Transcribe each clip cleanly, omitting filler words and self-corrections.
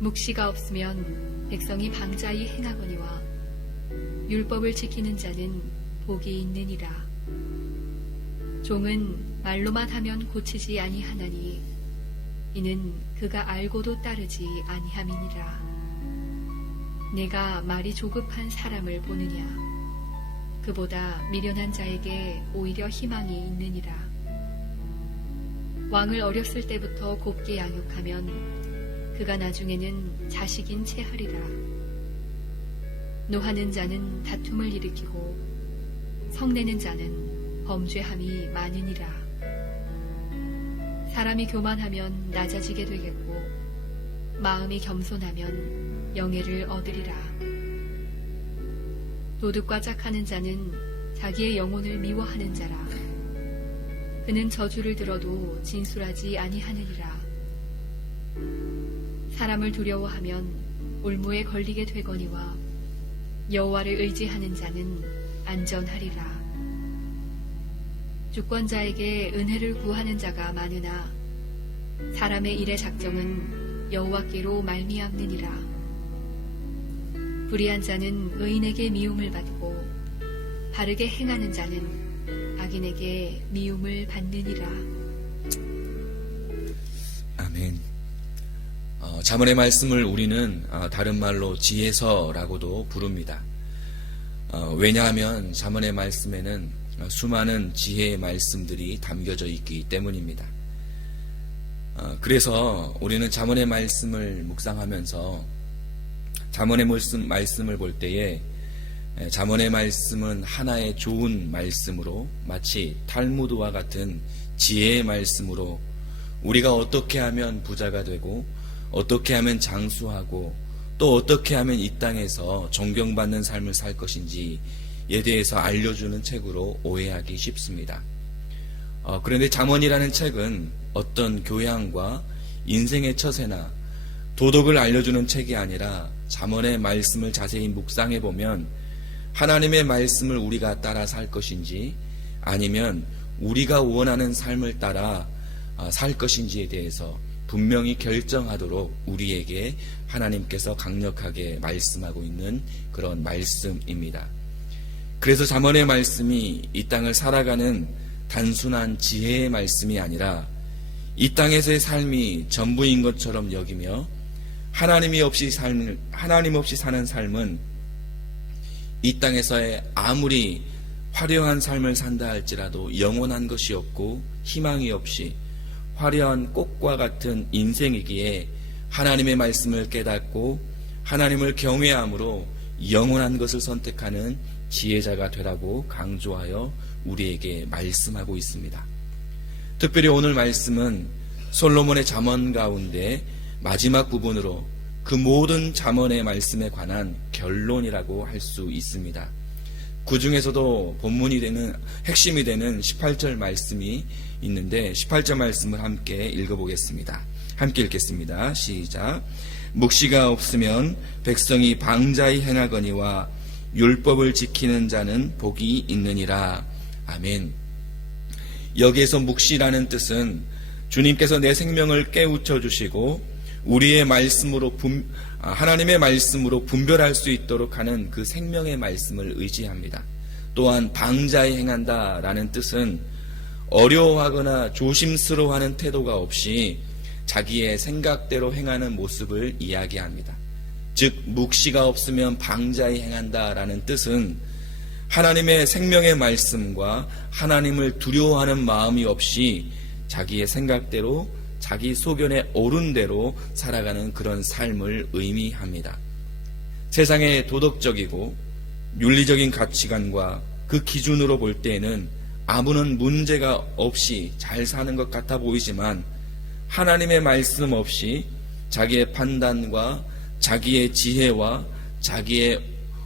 묵시가 없으면 백성이 방자히 행하거니와 율법을 지키는 자는 복이 있느니라. 종은 말로만 하면 고치지 아니하나니 이는 그가 알고도 따르지 아니함이니라. 내가 말이 조급한 사람을 보느냐? 그보다 미련한 자에게 오히려 희망이 있느니라. 왕을 어렸을 때부터 곱게 양육하면 그가 나중에는 자식인 채 하리라. 노하는 자는 다툼을 일으키고 성내는 자는 범죄함이 많으니라. 사람이 교만하면 낮아지게 되겠고 마음이 겸손하면 영예를 얻으리라. 도둑과 짝하는 자는 자기의 영혼을 미워하는 자라. 그는 저주를 들어도 진술하지 아니하느니라. 사람을 두려워하면 올무에 걸리게 되거니와 여호와를 의지하는 자는 안전하리라. 주권자에게 은혜를 구하는 자가 많으나 사람의 일의 작정은 여호와께로 말미암느니라. 불의한 자는 의인에게 미움을 받고 바르게 행하는 자는 악인에게 미움을 받느니라. 아멘. 잠언의 말씀을 우리는 다른 말로 지혜서라고도 부릅니다. 왜냐하면 잠언의 말씀에는 수많은 지혜의 말씀들이 담겨져 있기 때문입니다. 그래서 우리는 잠언의 말씀을 묵상하면서 잠언의 말씀을 볼 때에 잠언의 말씀은 하나의 좋은 말씀으로 마치 탈무드와 같은 지혜의 말씀으로 우리가 어떻게 하면 부자가 되고 어떻게 하면 장수하고 또 어떻게 하면 이 땅에서 존경받는 삶을 살 것인지에 대해서 알려주는 책으로 오해하기 쉽습니다. 그런데 잠언이라는 책은 어떤 교양과 인생의 처세나 도덕을 알려주는 책이 아니라 잠언의 말씀을 자세히 묵상해 보면 하나님의 말씀을 우리가 따라 살 것인지 아니면 우리가 원하는 삶을 따라 살 것인지에 대해서 분명히 결정하도록 우리에게 하나님께서 강력하게 말씀하고 있는 그런 말씀입니다. 그래서 잠언의 말씀이 이 땅을 살아가는 단순한 지혜의 말씀이 아니라 이 땅에서의 삶이 전부인 것처럼 여기며 하나님 없이 사는 삶은 이 땅에서의 아무리 화려한 삶을 산다 할지라도 영원한 것이 없고 희망이 없이 화려한 꽃과 같은 인생이기에 하나님의 말씀을 깨닫고 하나님을 경외함으로 영원한 것을 선택하는 지혜자가 되라고 강조하여 우리에게 말씀하고 있습니다. 특별히 오늘 말씀은 솔로몬의 잠언 가운데 마지막 부분으로 그 모든 잠언의 말씀에 관한 결론이라고 할 수 있습니다. 그 중에서도 본문이 되는 핵심이 되는 18절 말씀이 있는데 18절 말씀을 함께 읽어보겠습니다. 함께 읽겠습니다. 시작. 묵시가 없으면 백성이 방자히 행하거니와 율법을 지키는 자는 복이 있느니라. 아멘. 여기에서 묵시라는 뜻은 주님께서 내 생명을 깨우쳐 주시고 우리의 말씀으로 하나님의 말씀으로 분별할 수 있도록 하는 그 생명의 말씀을 의지합니다. 또한 방자히 행한다라는 뜻은 어려워하거나 조심스러워하는 태도가 없이 자기의 생각대로 행하는 모습을 이야기합니다. 즉 묵시가 없으면 방자히 행한다라는 뜻은 하나님의 생명의 말씀과 하나님을 두려워하는 마음이 없이 자기의 생각대로 자기 소견에 옳은 대로 살아가는 그런 삶을 의미합니다. 세상의 도덕적이고 윤리적인 가치관과 그 기준으로 볼 때에는 아무런 문제가 없이 잘 사는 것 같아 보이지만 하나님의 말씀 없이 자기의 판단과 자기의 지혜와 자기의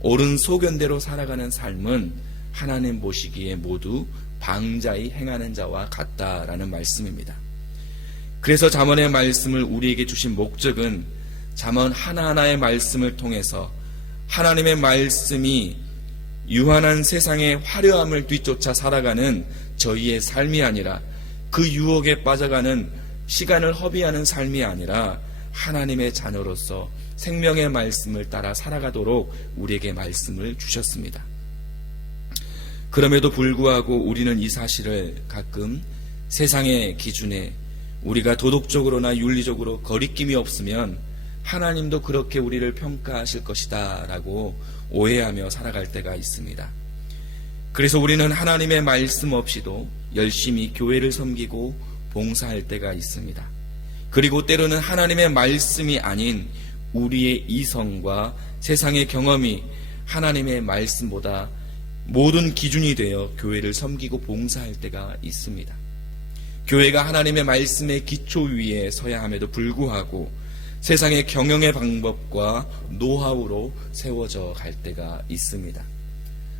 옳은 소견대로 살아가는 삶은 하나님 보시기에 모두 방자히 행하는 자와 같다라는 말씀입니다. 그래서 잠언의 말씀을 우리에게 주신 목적은 잠언 하나하나의 말씀을 통해서 하나님의 말씀이 유한한 세상의 화려함을 뒤쫓아 살아가는 저희의 삶이 아니라 그 유혹에 빠져가는 시간을 허비하는 삶이 아니라 하나님의 자녀로서 생명의 말씀을 따라 살아가도록 우리에게 말씀을 주셨습니다. 그럼에도 불구하고 우리는 이 사실을 가끔 세상의 기준에 우리가 도덕적으로나 윤리적으로 거리낌이 없으면 하나님도 그렇게 우리를 평가하실 것이다 라고 오해하며 살아갈 때가 있습니다. 그래서 우리는 하나님의 말씀 없이도 열심히 교회를 섬기고 봉사할 때가 있습니다. 그리고 때로는 하나님의 말씀이 아닌 우리의 이성과 세상의 경험이 하나님의 말씀보다 모든 기준이 되어 교회를 섬기고 봉사할 때가 있습니다. 교회가 하나님의 말씀의 기초 위에 서야 함에도 불구하고 세상의 경영의 방법과 노하우로 세워져 갈 때가 있습니다.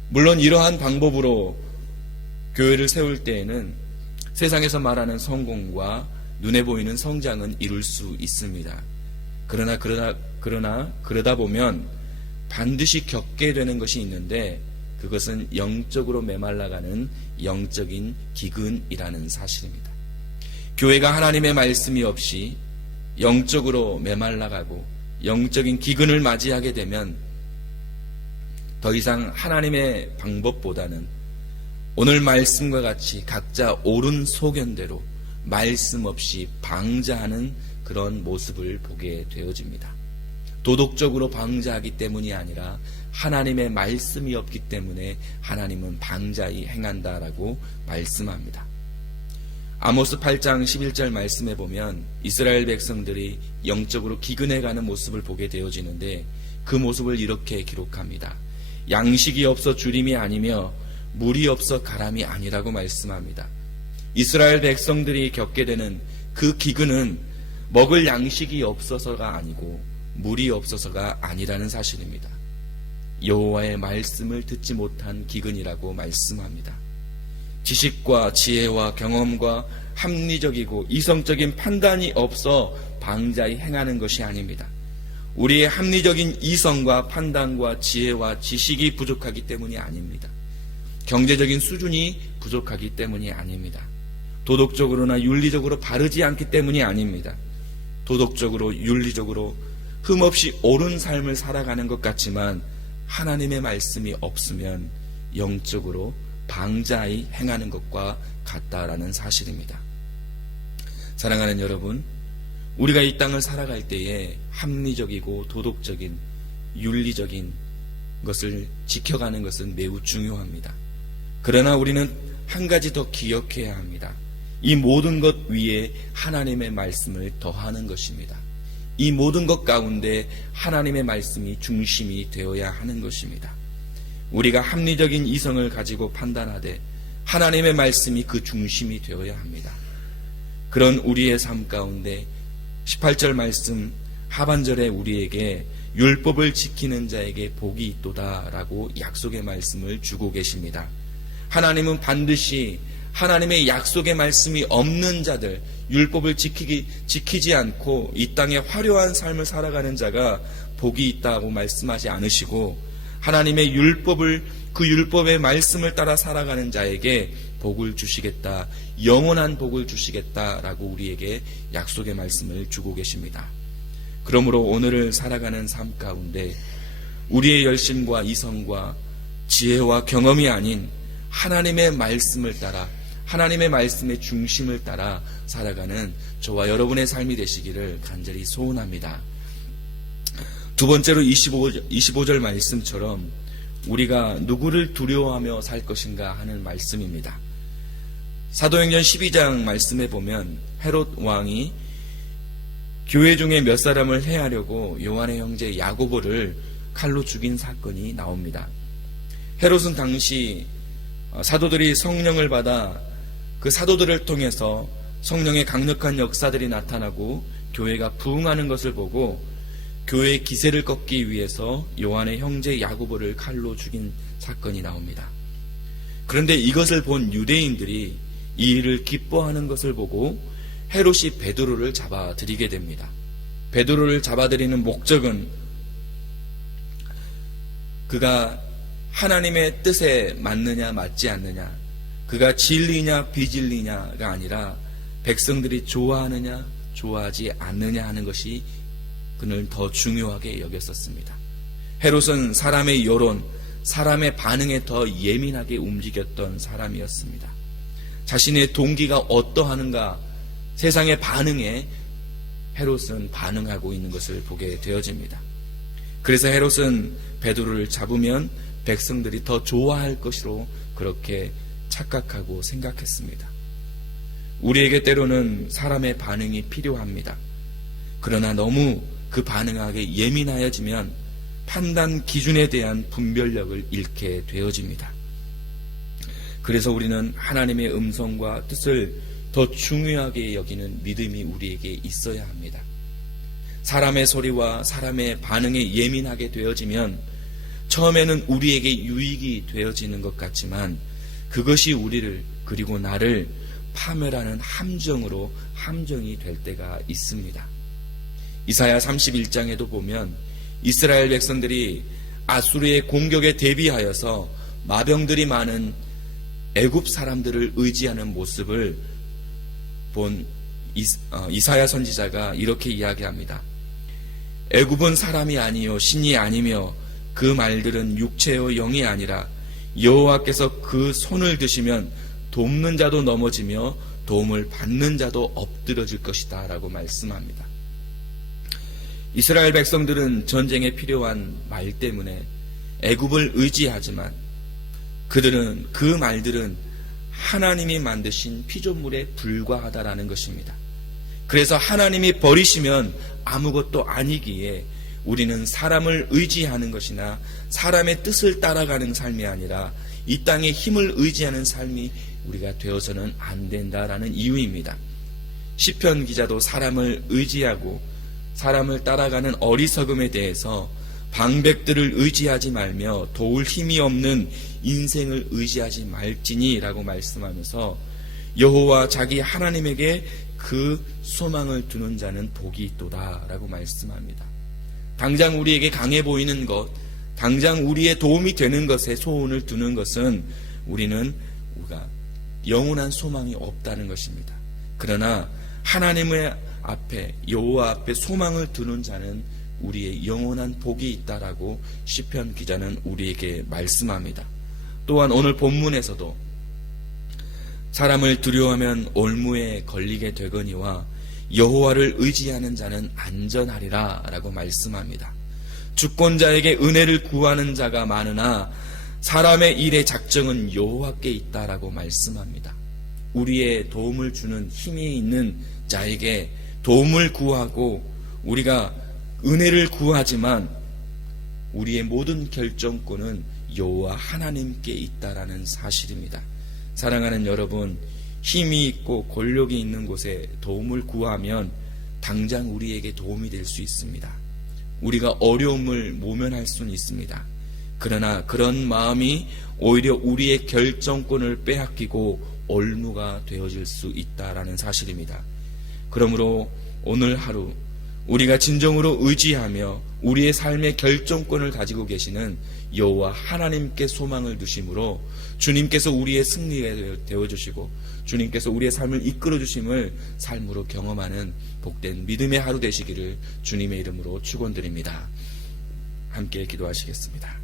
물론 이러한 방법으로 교회를 세울 때에는 세상에서 말하는 성공과 눈에 보이는 성장은 이룰 수 있습니다. 그러다 보면 반드시 겪게 되는 것이 있는데 그것은 영적으로 메말라가는 영적인 기근이라는 사실입니다. 교회가 하나님의 말씀이 없이 영적으로 메말라가고 영적인 기근을 맞이하게 되면 더 이상 하나님의 방법보다는 오늘 말씀과 같이 각자 옳은 소견대로 말씀 없이 방자하는 그런 모습을 보게 되어집니다. 도덕적으로 방자하기 때문이 아니라 하나님의 말씀이 없기 때문에 하나님은 방자히 행한다라고 말씀합니다. 아모스 8장 11절 말씀에 보면 이스라엘 백성들이 영적으로 기근해가는 모습을 보게 되어지는데 그 모습을 이렇게 기록합니다. 양식이 없어 주림이 아니며 물이 없어 가람이 아니라고 말씀합니다. 이스라엘 백성들이 겪게 되는 그 기근은 먹을 양식이 없어서가 아니고 물이 없어서가 아니라는 사실입니다. 여호와의 말씀을 듣지 못한 기근이라고 말씀합니다. 지식과 지혜와 경험과 합리적이고 이성적인 판단이 없어 방자히 행하는 것이 아닙니다. 우리의 합리적인 이성과 판단과 지혜와 지식이 부족하기 때문이 아닙니다. 경제적인 수준이 부족하기 때문이 아닙니다. 도덕적으로나 윤리적으로 바르지 않기 때문이 아닙니다. 도덕적으로 윤리적으로 흠없이 옳은 삶을 살아가는 것 같지만 하나님의 말씀이 없으면 영적으로 방자히 행하는 것과 같다라는 사실입니다. 사랑하는 여러분, 우리가 이 땅을 살아갈 때에 합리적이고 도덕적인 윤리적인 것을 지켜가는 것은 매우 중요합니다. 그러나 우리는 한 가지 더 기억해야 합니다. 이 모든 것 위에 하나님의 말씀을 더하는 것입니다. 이 모든 것 가운데 하나님의 말씀이 중심이 되어야 하는 것입니다. 우리가 합리적인 이성을 가지고 판단하되 하나님의 말씀이 그 중심이 되어야 합니다. 그런 우리의 삶 가운데 18절 말씀 하반절에 우리에게 율법을 지키는 자에게 복이 있도다라고 약속의 말씀을 주고 계십니다. 하나님은 반드시 하나님의 약속의 말씀이 없는 자들, 율법을 지키지 않고 이 땅에 화려한 삶을 살아가는 자가 복이 있다고 말씀하지 않으시고 하나님의 그 율법의 말씀을 따라 살아가는 자에게 복을 주시겠다, 영원한 복을 주시겠다라고 우리에게 약속의 말씀을 주고 계십니다. 그러므로 오늘을 살아가는 삶 가운데 우리의 열심과 이성과 지혜와 경험이 아닌 하나님의 말씀을 따라 하나님의 말씀의 중심을 따라 살아가는 저와 여러분의 삶이 되시기를 간절히 소원합니다. 두 번째로 25절 말씀처럼 우리가 누구를 두려워하며 살 것인가 하는 말씀입니다. 사도행전 12장 말씀에 보면 헤롯 왕이 교회 중에 몇 사람을 해하려고 요한의 형제 야고보를 칼로 죽인 사건이 나옵니다. 헤롯은 당시 사도들이 성령을 받아 그 사도들을 통해서 성령의 강력한 역사들이 나타나고 교회가 부흥하는 것을 보고 교회의 기세를 꺾기 위해서 요한의 형제 야고보를 칼로 죽인 사건이 나옵니다. 그런데 이것을 본 유대인들이 이 일을 기뻐하는 것을 보고 헤롯이 베드로를 잡아들이게 됩니다. 베드로를 잡아들이는 목적은 그가 하나님의 뜻에 맞느냐 맞지 않느냐, 그가 진리냐 비진리냐가 아니라 백성들이 좋아하느냐 좋아하지 않느냐 하는 것이 그는 더 중요하게 여겼었습니다. 헤롯은 사람의 여론, 사람의 반응에 더 예민하게 움직였던 사람이었습니다. 자신의 동기가 어떠하는가, 세상의 반응에 헤롯은 반응하고 있는 것을 보게 되어집니다. 그래서 헤롯은 베드로를 잡으면 백성들이 더 좋아할 것으로 그렇게 착각하고 생각했습니다. 우리에게 때로는 사람의 반응이 필요합니다. 그러나 너무 그 반응하게 예민하여지면 판단 기준에 대한 분별력을 잃게 되어집니다. 그래서 우리는 하나님의 음성과 뜻을 더 중요하게 여기는 믿음이 우리에게 있어야 합니다. 사람의 소리와 사람의 반응에 예민하게 되어지면 처음에는 우리에게 유익이 되어지는 것 같지만 그것이 우리를 그리고 나를 파멸하는 함정이 될 때가 있습니다. 이사야 31장에도 보면 이스라엘 백성들이 아수르의 공격에 대비하여서 마병들이 많은 애굽 사람들을 의지하는 모습을 본 이사야 선지자가 이렇게 이야기합니다. 애굽은 사람이 아니요 신이 아니며 그 말들은 육체요 영이 아니라 여호와께서 그 손을 드시면 돕는 자도 넘어지며 도움을 받는 자도 엎드러질 것이다 라고 말씀합니다. 이스라엘 백성들은 전쟁에 필요한 말 때문에 애굽을 의지하지만 그들은 그 말들은 하나님이 만드신 피조물에 불과하다라는 것입니다. 그래서 하나님이 버리시면 아무것도 아니기에 우리는 사람을 의지하는 것이나 사람의 뜻을 따라가는 삶이 아니라 이 땅의 힘을 의지하는 삶이 우리가 되어서는 안 된다라는 이유입니다. 시편 기자도 사람을 의지하고 사람을 따라가는 어리석음에 대해서 방백들을 의지하지 말며 도울 힘이 없는 인생을 의지하지 말지니 라고 말씀하면서 여호와 자기 하나님에게 그 소망을 두는 자는 복이 있도다 라고 말씀합니다. 당장 우리에게 강해 보이는 것, 당장 우리의 도움이 되는 것에 소원을 두는 것은 우리가 영원한 소망이 없다는 것입니다. 그러나 하나님의 앞에 여호와 앞에 소망을 두는 자는 우리의 영원한 복이 있다라고 시편 기자는 우리에게 말씀합니다. 또한 오늘 본문에서도 사람을 두려워하면 올무에 걸리게 되거니와 여호와를 의지하는 자는 안전하리라 라고 말씀합니다. 주권자에게 은혜를 구하는 자가 많으나 사람의 일의 작정은 여호와께 있다라고 말씀합니다. 우리의 도움을 주는 힘이 있는 자에게 도움을 구하고 우리가 은혜를 구하지만 우리의 모든 결정권은 여호와 하나님께 있다라는 사실입니다. 사랑하는 여러분, 힘이 있고 권력이 있는 곳에 도움을 구하면 당장 우리에게 도움이 될 수 있습니다. 우리가 어려움을 모면할 수는 있습니다. 그러나 그런 마음이 오히려 우리의 결정권을 빼앗기고 올무가 되어질 수 있다라는 사실입니다. 그러므로 오늘 하루 우리가 진정으로 의지하며 우리의 삶의 결정권을 가지고 계시는 여호와 하나님께 소망을 두심으로 주님께서 우리의 승리가 되어주시고 주님께서 우리의 삶을 이끌어주심을 삶으로 경험하는 복된 믿음의 하루 되시기를 주님의 이름으로 축원드립니다. 함께 기도하시겠습니다.